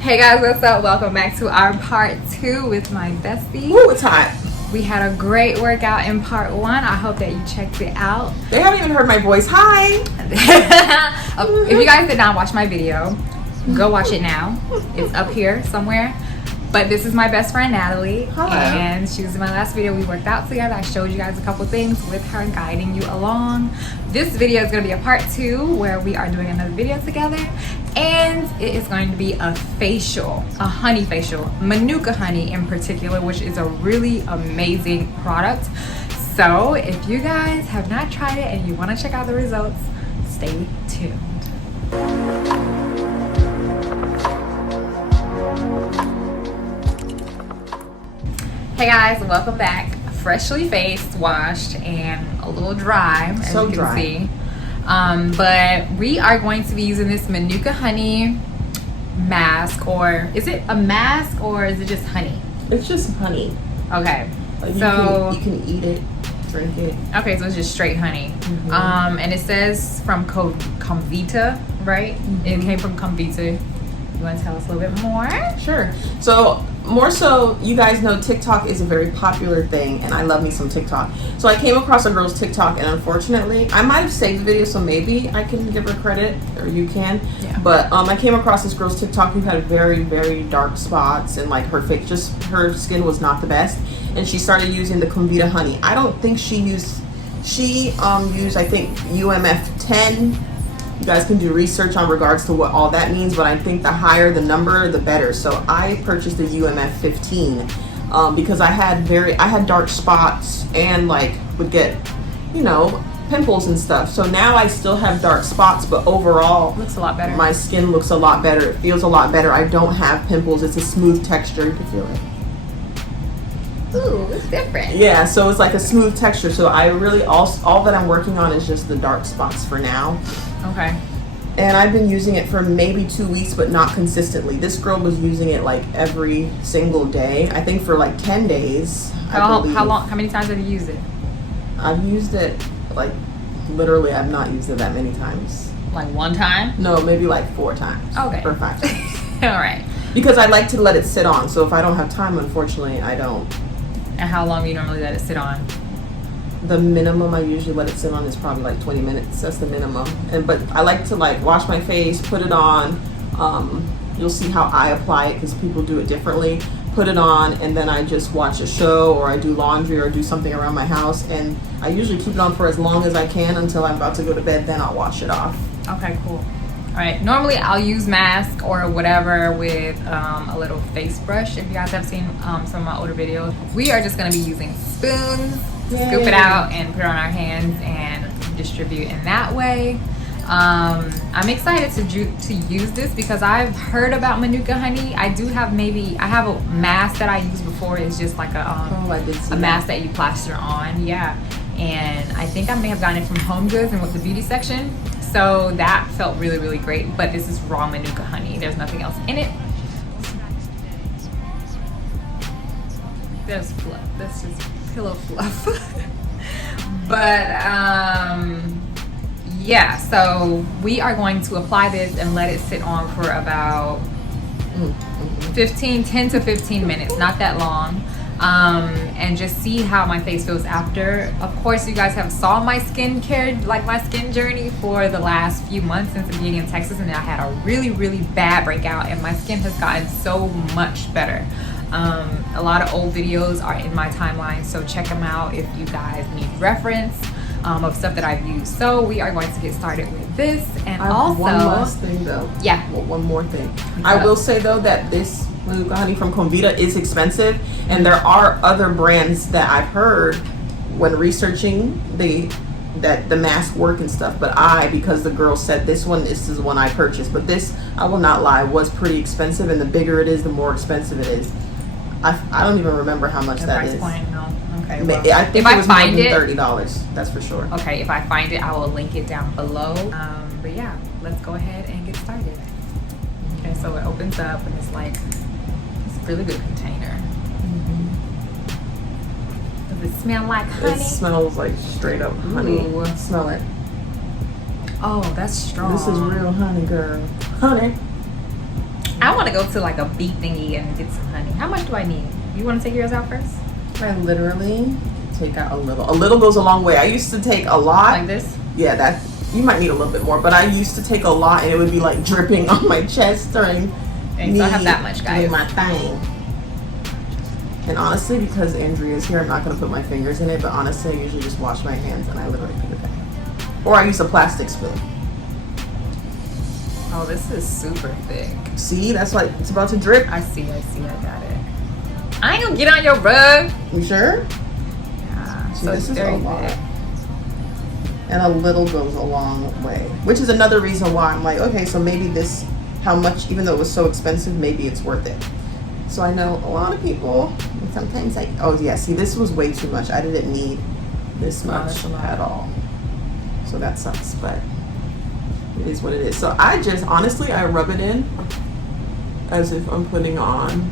Hey guys, what's up? Welcome back to our part 2 with my bestie. Ooh, it's hot. We had a great workout in part 1. I hope that you checked it out. They haven't even heard my voice. Hi. If you guys did not watch my video, go watch it now. It's up here somewhere. But this is my best friend Natalie. Hi. And she was in my last video. We worked out together. I showed you guys a couple things with her, guiding you along. This video is going to be a part 2 where we are doing another video together. And it is going to be a facial, a honey facial, Manuka Honey in particular, which is a really amazing product. So if you guys have not tried it and you want to check out the results, stay tuned. Hey guys, welcome back. Freshly faced, washed, and a little dry, as So you can dry. see. But we are going to be using this Manuka Honey mask, or is it a mask or is it just honey? It's just honey. Okay, Like so you can eat it, drink it. okay, so it's just straight honey. And it says from Comvita, right? It came from Comvita. You want to tell us a little bit more? Sure. So more so, you guys know TikTok is a very popular thing, and I love me some TikTok. So I came across a girl's TikTok, and unfortunately, I might have saved the video, so maybe I can give her credit, or you can. Yeah. But I came across this girl's TikTok who had very, very dark spots, and like her face, just her skin was not the best, and she started using the Comvita honey. I don't think she used I think UMF 10. You guys can do research on regards to what all that means, but I think the higher the number, the better. So I purchased the UMF 15 because I had dark spots and like would get, pimples and stuff. So now I still have dark spots, but overall, Looks a lot better. my skin looks a lot better. It feels a lot better. I don't have pimples. It's a smooth texture. You can feel it. Ooh, it's different. Yeah, so it's like a smooth texture. So I really all that I'm working on is just the dark spots for now. Okay. And I've been using it for maybe 2 weeks, but not consistently. This girl was using it like every single day. I think for like 10 days. How long? How many times have you used it? I've used it like literally. I've not used it that many times. Like one time? No, maybe like 4 times. Okay. Or 5 times. All right. Because I like to let it sit on. So if I don't have time, unfortunately, I don't. And how long do you normally let it sit on? The minimum I usually let it sit on is probably like 20 minutes. That's the minimum. But I like to like wash my face, put it on. You'll see how I apply it because people do it differently. Put it on, and then I just watch a show, or I do laundry, or do something around my house. And I usually keep it on for as long as I can until I'm about to go to bed. Then I'll wash it off. Okay, cool. All right. Normally, I'll use mask or whatever with a little face brush. If you guys have seen some of my older videos, we are just gonna be using spoons. Scoop it out and put it on our hands and distribute in that way. I'm excited to use this because I've heard about Manuka Honey. I have a mask that I used before. It's just like a mask that you plaster on. Yeah. And I think I may have gotten it from Home Goods and with the beauty section. So that felt really, really great. But this is raw Manuka Honey. There's nothing else in it. There's fluff. This is pillow fluff. But yeah, so we are going to apply this and let it sit on for about 10 to 15 minutes, not that long. And just see how my face feels after. Of course, you guys have saw my skincare, like my skin journey for the last few months since being in Texas, and I had a really, really bad breakout, and my skin has gotten so much better. A lot of old videos are in my timeline, so check them out if you guys need reference of stuff that I've used. So we are going to get started with this, and also one last thing though. Yeah. Well, one more thing. I will say though that this Manuka Honey from Comvita is expensive, and there are other brands that I've heard when researching the mask work and stuff. But because the girl said this is the one I purchased. But this, I will not lie, was pretty expensive, and the bigger it is, the more expensive it is. I don't even remember how much that is. Point, no. Okay. Well, Well, I think it was more than $30. That's for sure. Okay, if I find it, I will link it down below. But yeah, let's go ahead and get started. Okay, so it opens up and it's like it's a really good container. Does it smell like honey? It smells like straight up honey. Ooh. Smell it. Oh, that's strong. This is real honey, girl. Honey. I want to go to like a beet thingy and get some honey. How much do I need? You want to take yours out first? I literally take out a little. A little goes a long way. I used to take a lot. Like this? Yeah, that you might need a little bit more, but I used to take a lot and it would be like dripping on my chest during Okay, so I have that much, guys. doing my thing. And honestly, because Andrea's here, I'm not going to put my fingers in it, but honestly, I usually just wash my hands and I literally put it down. Or I use a plastic spoon. Oh, this is super thick. See, that's like, it's about to drip. I see, I got it. I ain't gonna get on your rug. You sure? Yeah, See, so this it's is very a lot. thick. And a little goes a long way. Which is another reason why I'm like, okay, so maybe this, how much, even though it was so expensive, maybe it's worth it. So I know a lot of people, and sometimes like, oh yeah, see, this was way too much. I didn't need this much at all. So that sucks, but it is what it is. So I just, honestly, I rub it in as if I'm putting on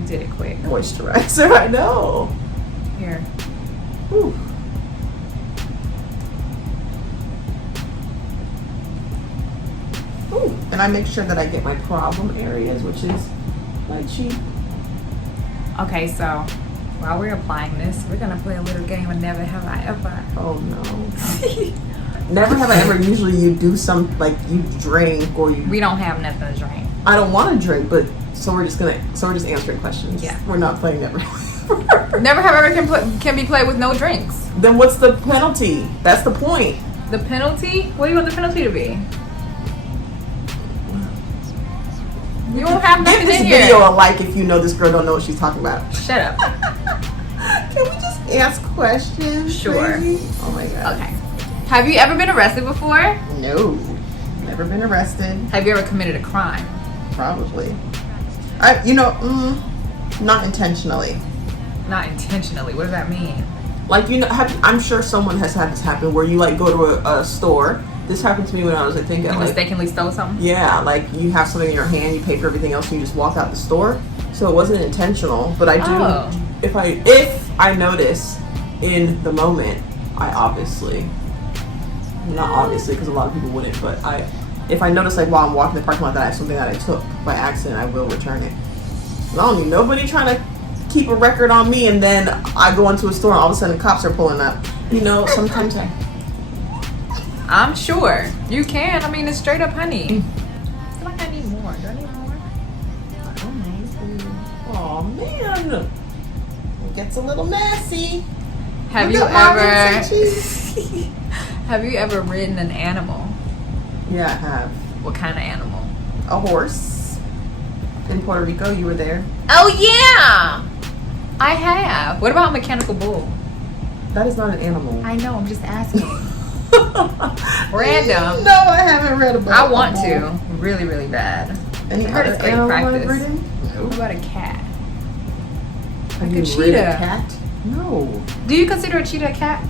You did it quick. moisturizer. I know. Here. Whew. Ooh. And I make sure that I get my problem areas, which is my cheek. Okay, so while we're applying this, we're gonna play a little game of Never Have I Ever. Oh no. Never have I ever. Usually you do some, like you drink or you. We don't have nothing to drink. I don't want to drink, but so we're just answering questions. Yeah. We're not playing Never Have I Ever. Never Have I Ever can be played with no drinks. Then what's the penalty? That's the point. The penalty? What do you want the penalty to be? You won't have Give nothing this in video here. a like if you know this girl don't know what she's talking about. Shut up. Can we just ask questions? Sure. Baby? Oh my god. Okay. Have you ever been arrested before? No. Never been arrested. Have you ever committed a crime? Probably. Not intentionally. Not intentionally. What does that mean? Like, I'm sure someone has had this happen where you like go to a store. This happened to me when I was, I think, You at like, mistakenly stole something? yeah, like you have something in your hand, you pay for everything else, and you just walk out the store. So it wasn't intentional, but I do. Oh. If I notice in the moment, I obviously, not obviously, because a lot of people wouldn't, but if I notice like while I'm walking the parking lot that I have something that I took by accident, I will return it. I don't need nobody trying to keep a record on me, and then I go into a store and all of a sudden cops are pulling up. Sometimes I'm sure. You can. I mean, it's straight up honey. I feel like I need more. Do I need more? I don't know. Oh man, it gets a little messy. Have Look you at my ever... ribs and cheese. Have you ever ridden an animal? Yeah, I have. What kind of animal? A horse in Puerto Rico. You were there. Oh, yeah! I have. What about a mechanical bull? That is not an animal. I know. I'm just asking. Random. No, I haven't read about. I want to. Really, really bad. Any I heard other it's great animal practice. I've ridden? What about a cat? Have Like you a ridden cheetah. a cat? No. Do you consider a cheetah a cat?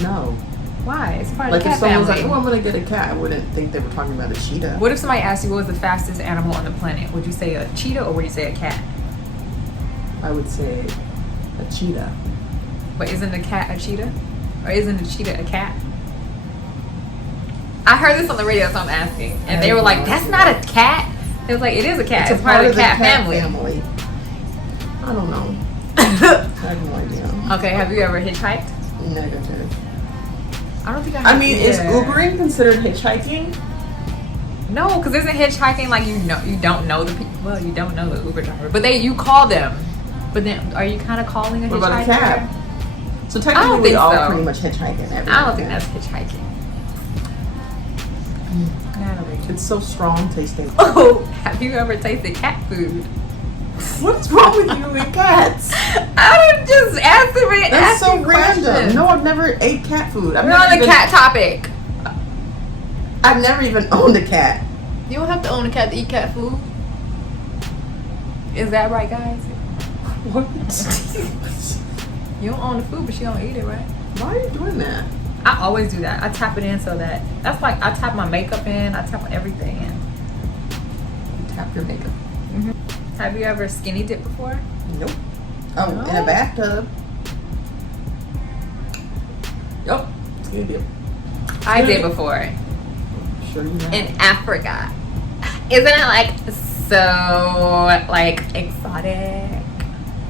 No. Why? It's part of Like the if cat someone was family. like, "Oh, I'm gonna get a cat," I wouldn't think they were talking about a cheetah. What if somebody asked you what was the fastest animal on the planet? Would you say a cheetah or would you say a cat? I would say a cheetah. But isn't a cat a cheetah? Or isn't a cheetah a cat? I heard this on the radio, so I'm asking. And they were like, that's not a cat. It was like, it is a cat. It's part of the cat family. I don't know. I have no idea. Okay, have you ever hitchhiked? Negative. I don't think I have. I mean, is Ubering considered hitchhiking? No, because isn't hitchhiking like you don't know the people? Well, you don't know the Uber driver, but you call them. But then, are you kind of calling a hitchhiker? What about a cab? So I don't technically, we think all so. pretty much hitchhiking. I don't think that's hitchhiking. Natalie. It's so strong tasting. Oh, have you ever tasted cat food? What's wrong with you and cats? I'm just asking. That's so asking random. questions. No, I've never ate cat food. We're on the cat topic. I've never even owned a cat. You don't have to own a cat to eat cat food. Is that right, guys? What? You don't own the food, but you don't eat it, right? Why are you doing that? I always do that. I tap it in so that's like I tap my makeup in. I tap everything in. Tap your makeup. Mm-hmm. Have you ever skinny dipped before? Nope. Oh, No? in a bathtub. Yup. Skinny dip. I did before. sure you have. in Africa. Isn't it like so like exotic?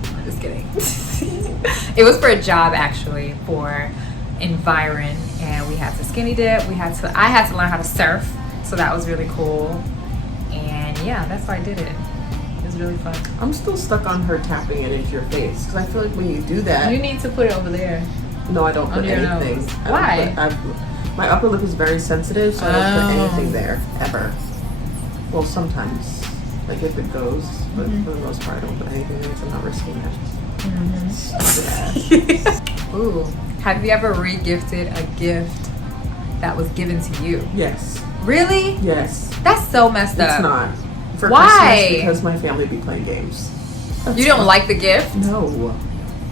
I'm just kidding. It was for a job actually for Environ, and we had to skinny dip. I had to learn how to surf, so that was really cool. And yeah, that's why I did it. It was really fun. I'm still stuck on her tapping it into your face because I feel like when you do that, You need to put it over there. no, I don't put Under your anything. nose. I don't Why? my upper lip is very sensitive, so I don't put Oh. anything there ever. Well, sometimes, like if it goes, but for the most part, I don't put anything there, so I'm not risking it. Stupid ass. Ooh. Have you ever re-gifted a gift that was given to you? Yes, Really? yes. That's so messed up. It's not. For Why? Christmas, because my family be playing games. You don't like the gift? No.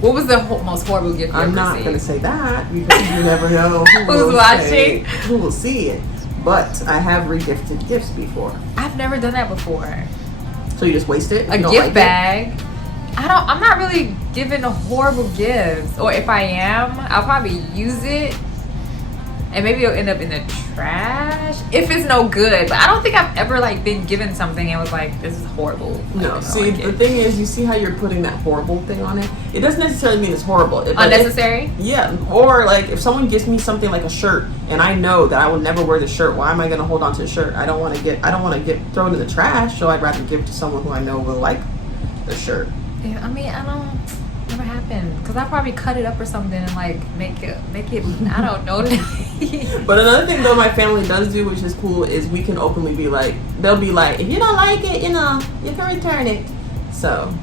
What was the most horrible gift you I'm ever not received? going to say that because you never know Who's watching? Who will see it. But I have regifted gifts before. I've never done that before. So you just waste it? A You don't gift like it? bag. I'm not really giving horrible gifts. Or if I am, I'll probably use it. And maybe it'll end up in the trash if it's no good. But I don't think I've ever like been given something and was like, this is horrible. Like, I No, don't see, like the it. thing is, you see how you're putting that horrible thing on it? It doesn't necessarily mean it's horrible. But Unnecessary? Yeah, or like if someone gives me something like a shirt and I know that I will never wear the shirt, why am I going to hold on to the shirt? I don't want to get thrown in the trash, so I'd rather give it to someone who I know will like the shirt. Yeah, I mean, I don't. Never happened because I probably cut it up or something and like make it. I don't know. But another thing though my family does do, which is cool, is we can openly be like, they'll be like, if you don't like it, you can return it. So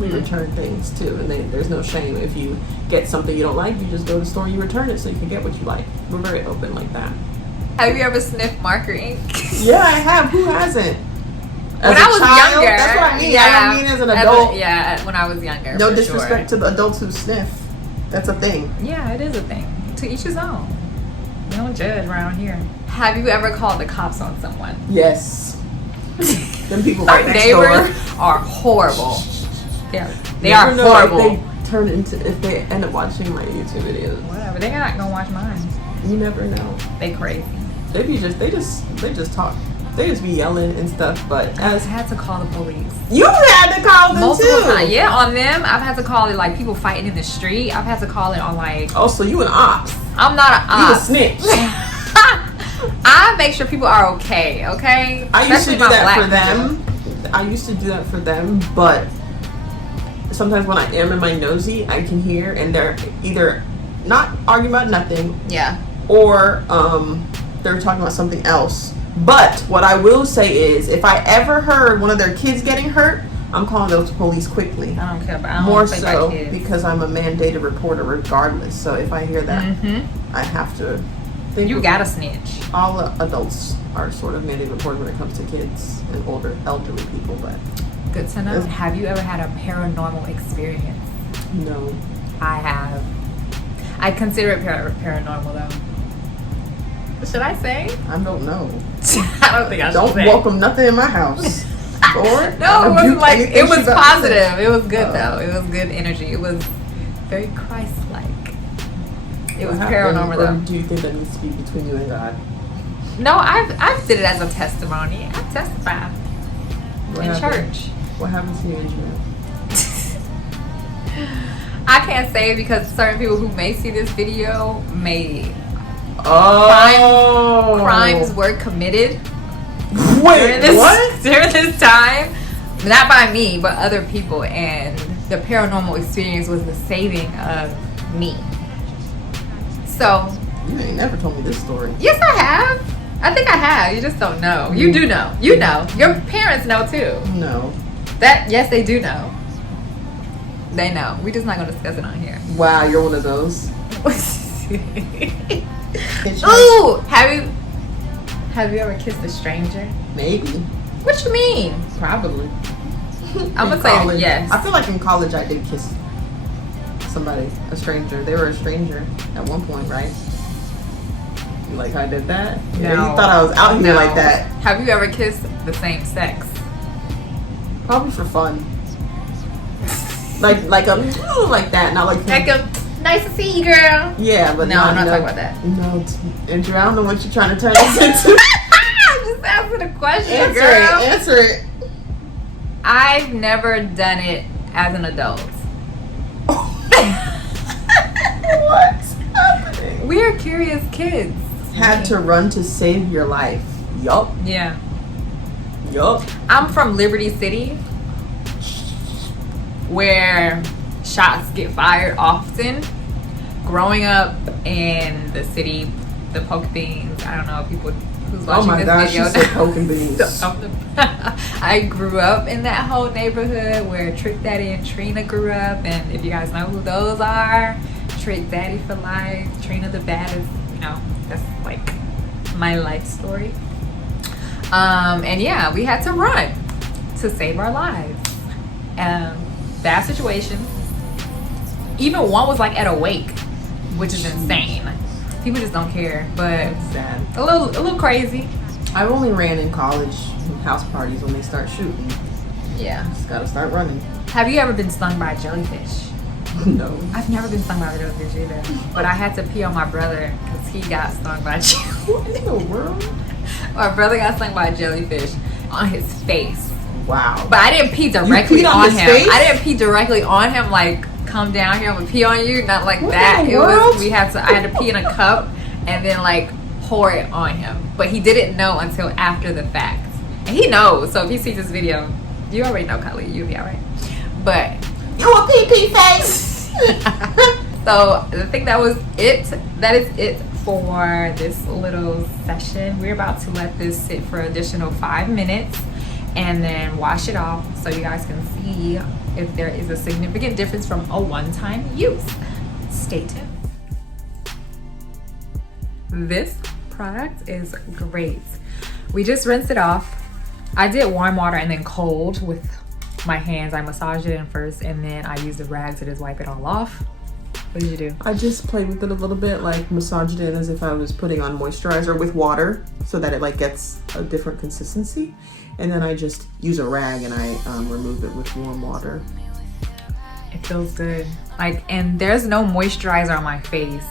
we return things too, and there's no shame if you get something you don't like. You just go to the store, you return it, so you can get what you like. We're very open like that. Have you ever sniffed marker ink? Yeah, I have. Who hasn't? As When a I was child, younger, that's what I mean. I don't mean as an adult. when I was younger. No for disrespect sure. to the adults who sniff. That's a thing. Yeah, it is a thing. To each his own. We don't judge around here. Have you ever called the cops on someone? Yes. Them people Our right next neighbors door. are horrible. Yeah, they Never are know horrible. if they end up watching my YouTube videos. Whatever. They're not gonna watch mine. You never know. They crazy. They just talk. They just be yelling and stuff. But I as had to call the police. you had to call them Multiple too. times. Yeah, on them. I've had to call it like people fighting in the street. I've had to call it on like. Oh, so you an ops? I'm not an You a op. snitch? I make sure people are okay. Okay. I used to Especially do my that black for them. people. I used to do that for them, but sometimes when I am in my nosy, I can hear, and they're either not arguing about nothing, Yeah. or they're talking about something else. But what I will say is, if I ever heard one of their kids getting hurt, I'm calling those police quickly. I don't care about. More play so by kids. because I'm a mandated reporter regardless. So if I hear that, Mm-hmm. I have to think You gotta snitch. all adults are sort of mandated reporters when it comes to kids and older elderly people, but Good to know. Have you ever had a paranormal experience? no. I have. I consider it paranormal though. Should I say? I don't know. I don't think I should Don't say. welcome nothing in my house. Or No, it rebuke wasn't like anything it was she's about to say. positive. It was good Oh. though. It was good energy. It was very Christ-like. It was What happened? paranormal Or though. do you think that needs to be between you and God? No, I've did it as a testimony. I testified What in happened? church. What happened to you in Jamaica? I can't say because certain people who may see this video may Oh, crimes were committed Wait, what? during this time. Not by me, but other people, and the paranormal experience was the saving of me. So, You ain't never told me this story. yes, I have. I think I have. You just don't know. You do know. You know. Your parents know too. No. Yes, they do know. They know. We're just not gonna discuss it on here. Wow, you're one of those. Ooh, have you ever kissed a stranger? Maybe. What you mean? Probably. I'm In gonna say college. yes. I feel like in college I did kiss somebody, a stranger. They were a stranger at one point, right? You like how I did that? Yeah, No. you thought I was out here like that. Have you ever kissed the same sex? Probably for fun. like like that, not like Like a nice to see you, girl. yeah, but No, not, I'm not talking about that. No, Andrew, I don't know what you're trying to turn this into. just answer the question, Answer girl. it. Answer it. I've never done it as an adult. What's happening? We are curious kids. Had to run to save your life. Yup. Yeah. Yup. I'm from Liberty City, where shots get fired often. Growing up in the city, the poke beans, I don't know if people who's watching Oh my this gosh, video. you said poke and beans. I grew up in that whole neighborhood where Trick Daddy and Trina grew up, and if you guys know who those are, Trick Daddy for life, Trina the baddest, you know, that's like my life story. And yeah, we had to run to save our lives. Bad situation. Even one was like at a wake, which is insane. People just don't care, but Sad. a little crazy. I've only ran in college house parties when they start shooting. Yeah. Just gotta start running. Have you ever been stung by a jellyfish? No. I've never been stung by a jellyfish either, but I had to pee on my brother because he got stung by a jellyfish. What in the world? My brother got stung by a jellyfish on his face. Wow. But I didn't pee directly peed on on his him. face? I didn't pee directly on him, like come down here, I'm gonna pee on you. Not like What that. in the It was world? I had to pee in a cup and then like pour it on him. But he didn't know until after the fact. And he knows. So if he sees this video, you already know, Kylie. You'll be alright. But You a pee face. so I think that was it. That is it for this little session. We're about to let this sit for additional 5 minutes and then wash it off so you guys can see if there is a significant difference from a one-time use. Stay tuned. This product is great. We just rinsed it off. I did warm water and then cold with my hands. I massaged it in first and then I used a rag to just wipe it all off. What did you do? I just played with it a little bit, like massaged it in as if I was putting on moisturizer with water so that it like gets a different consistency. And then I just use a rag and I remove it with warm water. It feels good. Like, and there's no moisturizer on my face.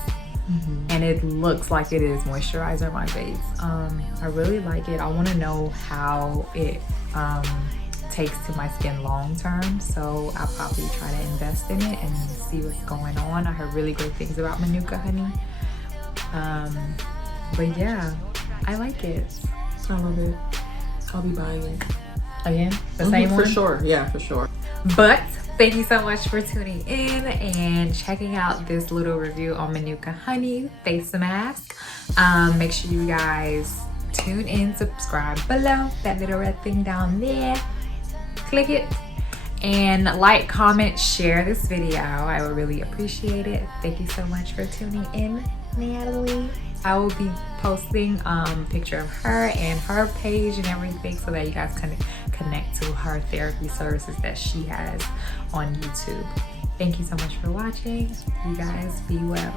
And it looks like it is moisturizer on my face. I really like it. I want to know how it takes to my skin long term, so I'll probably try to invest in it and see what's going on. I heard really great things about Manuka Honey. But yeah, I like it. I love it. I'll be buying it. Again, the same one? For sure. Yeah, for sure. But thank you so much for tuning in and checking out this little review on Manuka Honey face mask. Make sure you guys tune in, subscribe below, that little red thing down there. Click it and like, comment, share this video. I would really appreciate it. Thank you so much for tuning in, Natalie. I will be posting a picture of her and her page and everything so that you guys can connect to her therapy services that she has on YouTube. Thank you so much for watching. You guys be well.